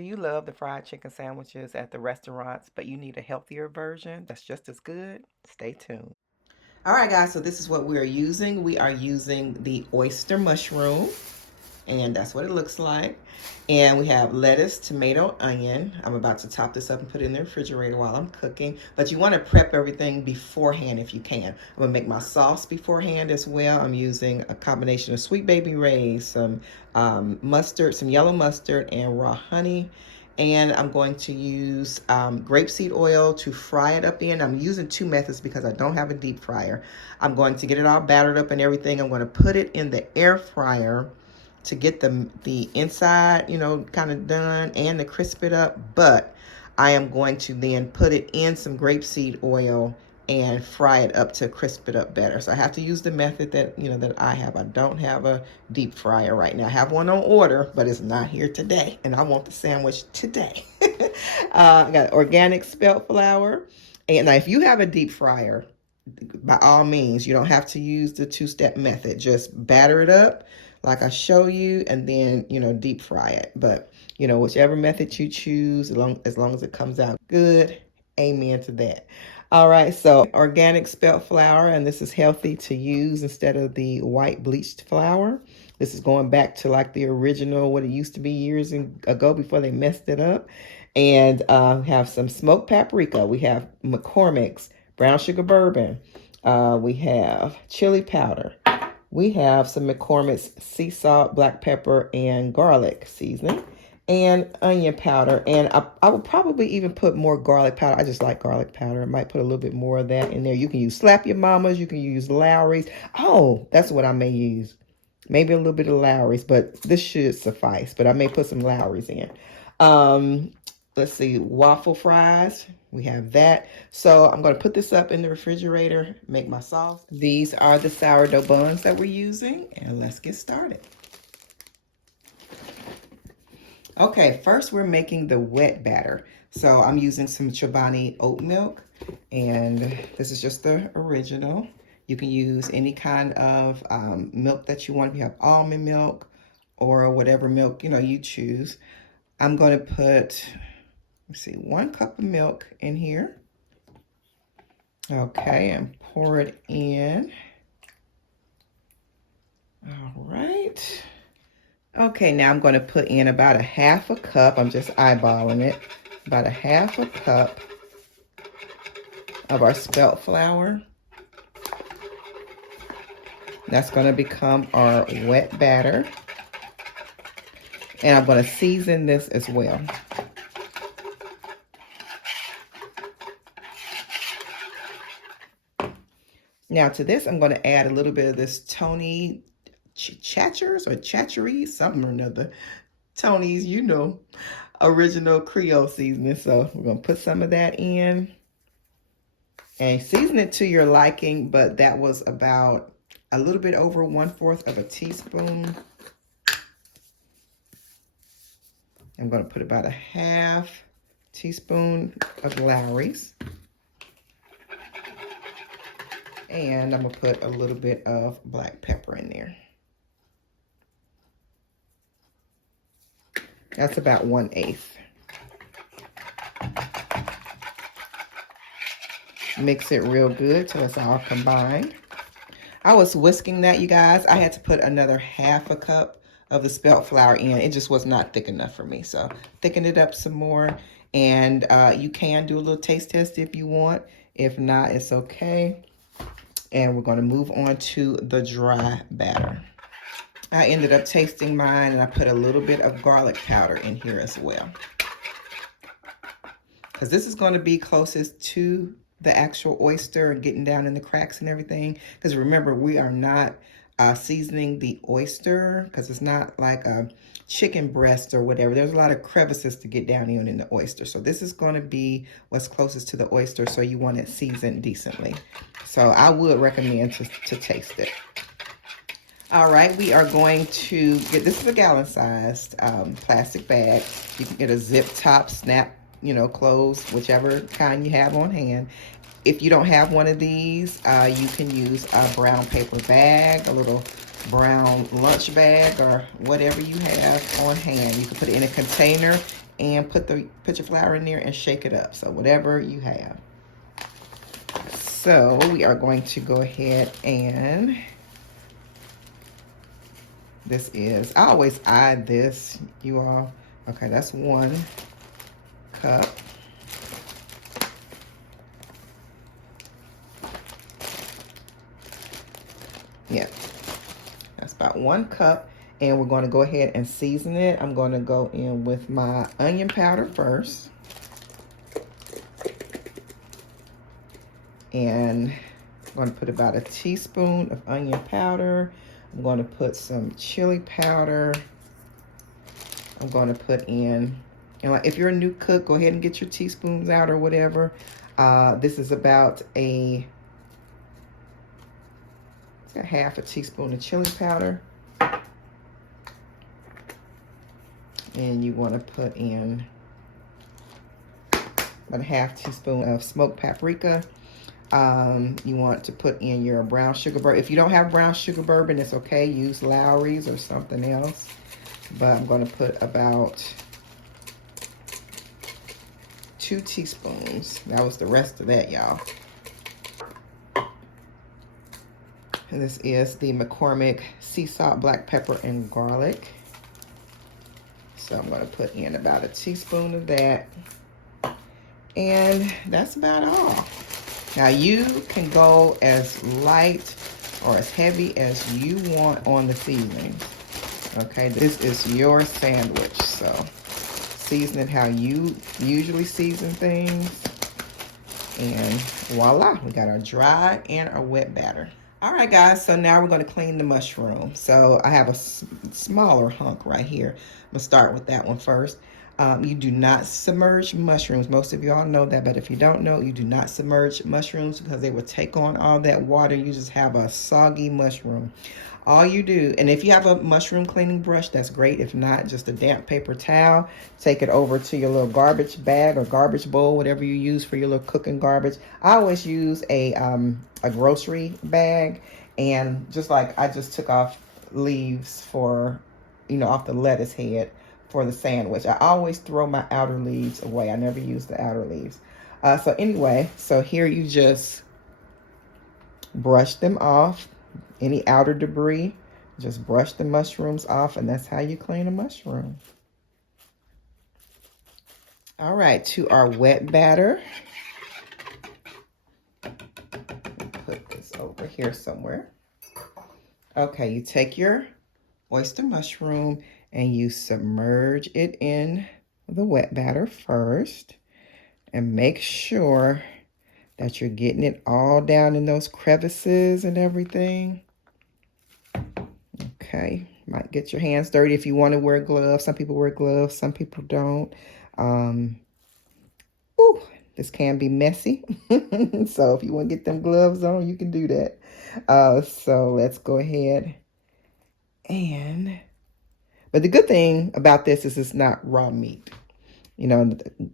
Do you love the fried chicken sandwiches at the restaurants, but you need a healthier version that's just as good? Stay tuned. All right, guys, so this is what we are using. We are using the oyster mushroom, and that's what it looks like. And we have lettuce, tomato, onion. I'm about to top this up and put it in the refrigerator while I'm cooking. But you want to prep everything beforehand if you can. I'm going to make my sauce beforehand as well. I'm using a combination of Sweet Baby Ray's, some mustard, some yellow mustard, and raw honey. And I'm going to use grapeseed oil to fry it up in. I'm using two methods because I don't have a deep fryer. I'm going to get it all battered up and everything. I'm going to put it in the air fryer to get the inside, you know, kind of done and to crisp it up. But I am going to then put it in some grapeseed oil and fry it up to crisp it up better. So I have to use the method that, you know, that I have. I don't have a deep fryer right now. I have one on order, but it's not here today. And I want the sandwich today. I got organic spelt flour. And now if you have a deep fryer, by all means, you don't have to use the two-step method. Just batter it up like I show you, and then, you know, deep fry it. But, you know, whichever method you choose, as long as it comes out good, amen to that. All right, so organic spelt flour, and this is healthy to use instead of the white bleached flour. This is going back to like the original, what it used to be years ago before they messed it up. And we have some smoked paprika. We have McCormick's brown sugar bourbon. We have chili powder. We have some McCormick's sea salt, black pepper, and garlic seasoning, and onion powder. And I would probably even put more garlic powder. I just like garlic powder. I might put a little bit more of that in there. You can use Slap Your Mamas. You can use Lowry's. Oh, that's what I may use. Maybe a little bit of Lowry's, but this should suffice. But I may put some Lowry's in. Let's see, waffle fries. We have that. So I'm going to put this up in the refrigerator, make my sauce. These are the sourdough buns that we're using, and let's get started. Okay, first we're making the wet batter. So I'm using some Chobani oat milk, and this is just the original. You can use any kind of milk that you want. If you have almond milk or whatever milk, you know, you choose. I'm going to put, let's see, 1 cup of milk in here. Okay, and pour it in. All right. Okay, now I'm going to put in about a 1/2 cup. I'm just eyeballing it. About a 1/2 cup of our spelt flour. That's going to become our wet batter. And I'm going to season this as well. Now to this, I'm going to add a little bit of this Tony Chachere's or Chachere's, something or another. Tony's, you know, original Creole seasoning. So we're going to put some of that in. And season it to your liking, but that was about a little bit over 1/4 of a teaspoon. I'm going to put about a 1/2 teaspoon of Lowry's. And I'm going to put a little bit of black pepper in there. That's about 1/8. Mix it real good till it's all combined. I was whisking that, you guys. I had to put another 1/2 cup of the spelt flour in. It just was not thick enough for me. So thicken it up some more. And you can do a little taste test if you want. If not, it's okay. And we're going to move on to the dry batter. I ended up tasting mine, and I put a little bit of garlic powder in here as well. Because this is going to be closest to the actual oyster and getting down in the cracks and everything. Because remember, we are not seasoning the oyster because it's not like a chicken breast or whatever. There's a lot of crevices to get down in the oyster. So this is going to be what's closest to the oyster, so you want it seasoned decently. So I would recommend to taste it. All right, we are going to get, this is a gallon-sized plastic bag. You can get a zip top, snap, you know, close, whichever kind you have on hand. If you don't have one of these, you can use a brown paper bag, a little brown lunch bag, or whatever you have on hand. You can put it in a container and put your flour in there and shake it up. So whatever you have. So we are going to go ahead and I always add this, you all. Okay, that's 1 cup. Yeah, that's about 1 cup. And we're going to go ahead and season it. I'm going to go in with my onion powder first. And I'm going to put about a teaspoon of onion powder. I'm going to put some chili powder. I'm going to put in, and if you're a new cook, go ahead and get your teaspoons out or whatever. This is about a half a teaspoon of chili powder. And you want to put in about a half teaspoon of smoked paprika. You want to put in your brown sugar bourbon. If you don't have brown sugar bourbon, it's okay. Use Lowry's or something else. But I'm going to put about 2 teaspoons. That was the rest of that, y'all. And this is the McCormick sea salt, black pepper, and garlic. So I'm going to put in about a teaspoon of that. And that's about all. Now you can go as light or as heavy as you want on the seasonings. Okay, this is your sandwich, so season it how you usually season things. And voila, we got our dry and our wet batter. All right, guys, so now we're going to clean the mushroom. So I have a smaller hunk right here. I'm going to start with that one first. You do not submerge mushrooms. Most of y'all know that, but if you don't know, you do not submerge mushrooms because they will take on all that water. You just have a soggy mushroom. All you do, and if you have a mushroom cleaning brush, that's great. If not, just a damp paper towel. Take it over to your little garbage bag or garbage bowl, whatever you use for your little cooking garbage. I always use a grocery bag, and just like I just took off leaves for, off the lettuce head for the sandwich. I always throw my outer leaves away. I never use the outer leaves. So anyway, so here you just brush them off. Any outer debris, just brush the mushrooms off, and that's how you clean a mushroom. All right, to our wet batter. Put this over here somewhere. Okay, you take your oyster mushroom and you submerge it in the wet batter first, and make sure that you're getting it all down in those crevices and everything. Okay, might get your hands dirty if you want to wear gloves. Some people wear gloves, some people don't. This can be messy. So if you want to get them gloves on, you can do that. So let's go ahead but the good thing about this is it's not raw meat.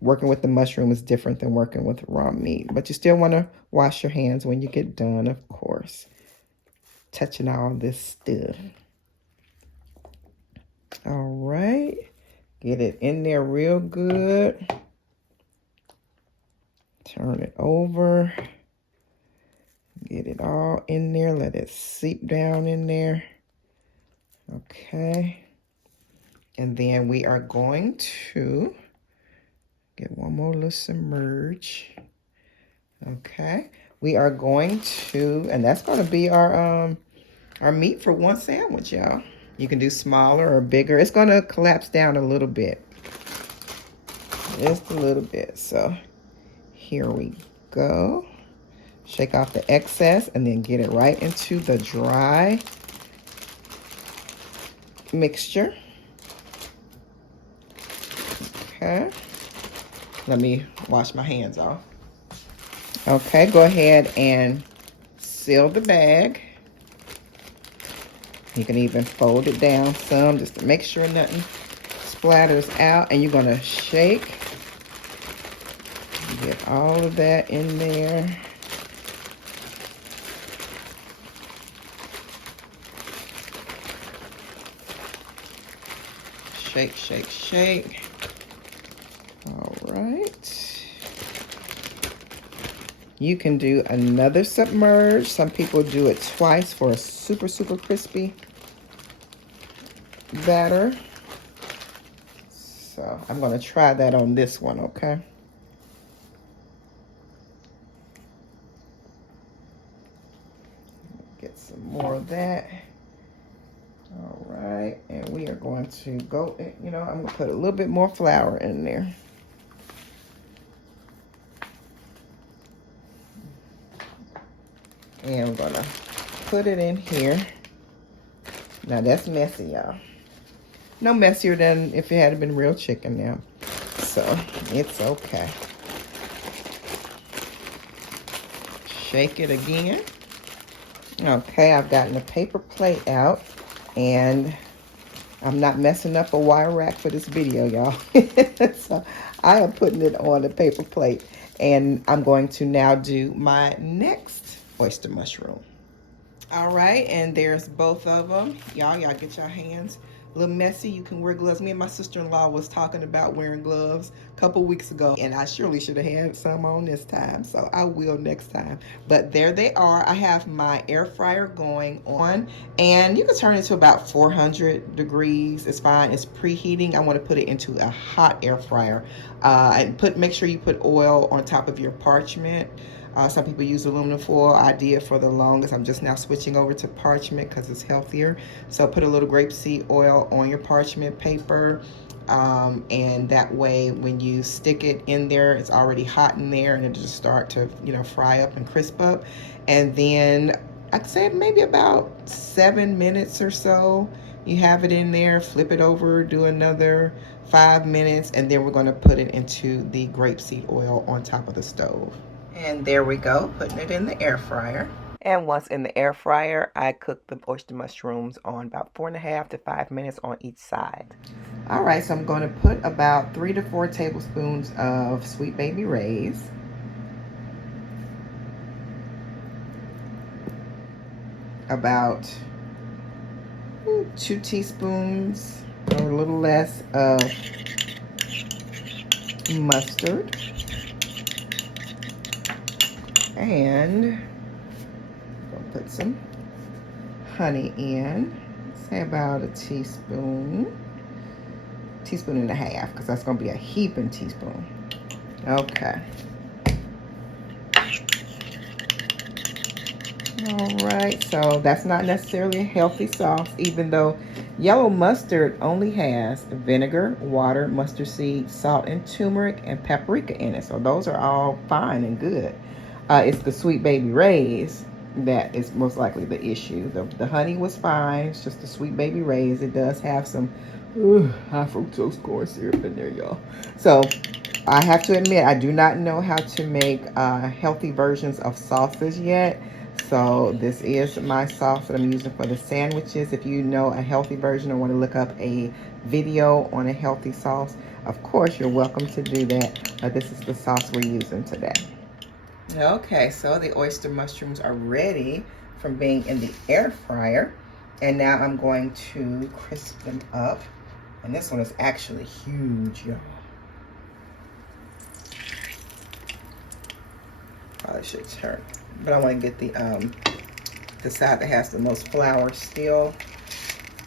Working with the mushroom is different than working with raw meat. But you still want to wash your hands when you get done, of course. Touching all this stuff. All right. Get it in there real good. Turn it over. Get it all in there. Let it seep down in there. Okay. And then we are going to get one more little submerge. Okay. We are going to, and that's going to be our meat for one sandwich, y'all. You can do smaller or bigger. It's going to collapse down a little bit. Just a little bit. So here we go. Shake off the excess and then get it right into the dry mixture. Okay. Let me wash my hands off. Okay, go ahead and seal the bag. You can even fold it down some just to make sure nothing splatters out. And you're going to shake. Get all of that in there. Shake, shake, shake. You can do another submerge. Some people do it twice for a super, super crispy batter. So I'm going to try that on this one, okay? Get some more of that. All right, and we are going to go, you know, I'm going to put a little bit more flour in there. And I'm going to put it in here. Now that's messy, y'all. No messier than if it had been real chicken now. So it's okay. Shake it again. Okay, I've gotten a paper plate out. And I'm not messing up a wire rack for this video, y'all. So I am putting it on a paper plate. And I'm going to now do my next oyster mushroom. All right, and there's both of them. Y'all get your hands a little messy. You can wear gloves. Me and my sister-in-law was talking about wearing gloves a couple weeks ago, and I surely should have had some on this time, so I will next time. But there they are. I have my air fryer going on, and you can turn it to about 400 degrees. It's fine. It's preheating. I want to put it into a hot air fryer. And make sure you put oil on top of your parchment. Some people use aluminum foil. I did for the longest. I'm just now switching over to parchment because it's healthier. So put a little grapeseed oil on your parchment paper. And that way when you stick it in there, it's already hot in there and it'll just start to, you know, fry up and crisp up. And then I'd say maybe about 7 minutes or so, you have it in there, flip it over, do another 5 minutes, and then we're going to put it into the grapeseed oil on top of the stove. And there we go, putting it in the air fryer. And once in the air fryer, I cook the oyster mushrooms on about 4.5 to 5 minutes on each side. All right, so I'm going to put about 3 to 4 tablespoons of Sweet Baby Ray's. About 2 teaspoons or a little less of mustard. And I'll put some honey in. Say about a teaspoon and a half, because that's going to be a heaping teaspoon. Okay. All right, so that's not necessarily a healthy sauce, even though yellow mustard only has vinegar, water, mustard seed, salt, and turmeric, and paprika in it. So those are all fine and good. It's the Sweet Baby Ray's that is most likely the issue. The honey was fine. It's just the Sweet Baby Ray's. It does have some high fructose corn syrup in there, y'all. So I have to admit, I do not know how to make healthy versions of sauces yet. So this is my sauce that I'm using for the sandwiches. If you know a healthy version or want to look up a video on a healthy sauce, of course, you're welcome to do that. But this is the sauce we're using today. Okay, so the oyster mushrooms are ready from being in the air fryer. And now I'm going to crisp them up. And this one is actually huge, y'all. Probably should turn. But I want to get the side that has the most flour still.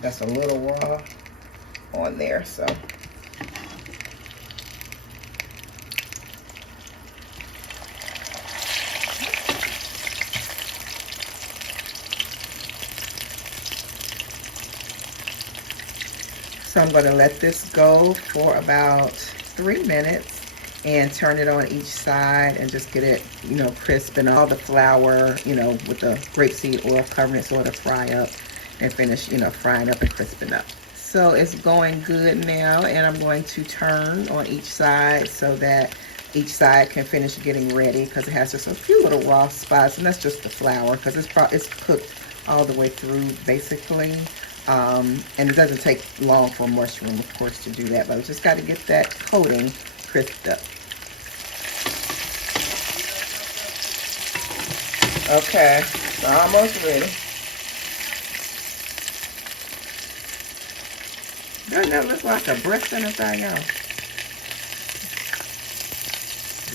That's a little raw on there, so. So I'm going to let this go for about 3 minutes and turn it on each side and just get it, you know, crisp and all the flour, you know, with the grapeseed oil covering it so it'll fry up and finish, you know, frying up and crisping up. So it's going good now, and I'm going to turn on each side so that each side can finish getting ready, because it has just a few little raw spots, and that's just the flour, because it's cooked all the way through basically. And it doesn't take long for a mushroom, of course, to do that, but we just got to get that coating crisped up. Okay, it's almost ready. Doesn't that look like a breast and a thing else?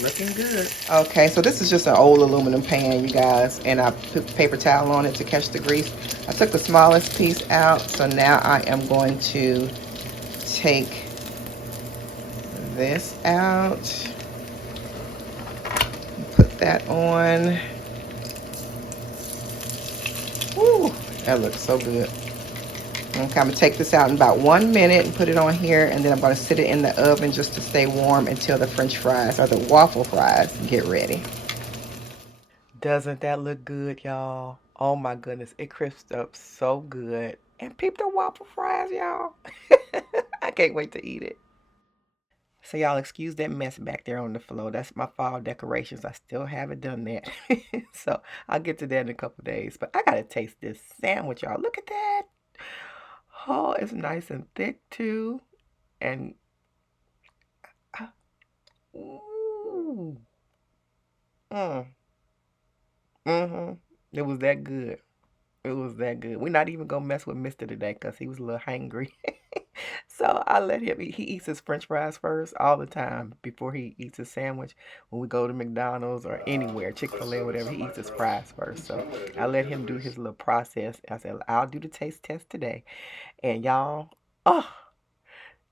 Looking good. Okay, so this is just an old aluminum pan, you guys, and I put paper towel on it to catch the grease. I took the smallest piece out, so now I am going to take this out, put that on. Woo, that looks so good. Okay, I'm gonna take this out in about 1 minute and put it on here, and then I'm gonna sit it in the oven just to stay warm until the French fries or the waffle fries get ready. Doesn't that look good, y'all? Oh my goodness, it crisps up so good. And peep the waffle fries, y'all. I can't wait to eat it. So y'all excuse that mess back there on the floor. That's my fall decorations. I still haven't done that. So I'll get to that in a couple days. But I gotta taste this sandwich, y'all. Look at that. Oh, it's nice and thick too. And ooh, mm, mm-hmm. It was that good. It was that good. We're not even gonna mess with Mister today because he was a little hangry. So I let him eat. He eats his French fries first all the time before he eats his sandwich. When we go to McDonald's or anywhere, Chick-fil-A or whatever, he eats his fries first. So I let him do his little process. I said, I'll do the taste test today. And y'all, oh,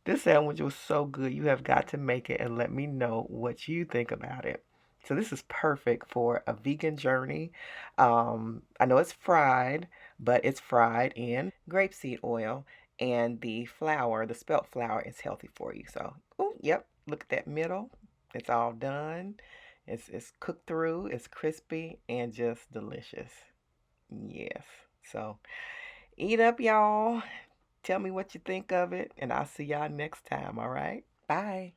this sandwich was so good. You have got to make it and let me know what you think about it. So this is perfect for a vegan journey. I know it's fried, but it's fried in grapeseed oil, and the flour, the spelt flour, is healthy for you. So, oh, yep, look at that middle. It's all done. It's cooked through. It's crispy and just delicious. Yes. So eat up, y'all. Tell me what you think of it, and I'll see y'all next time, all right? Bye.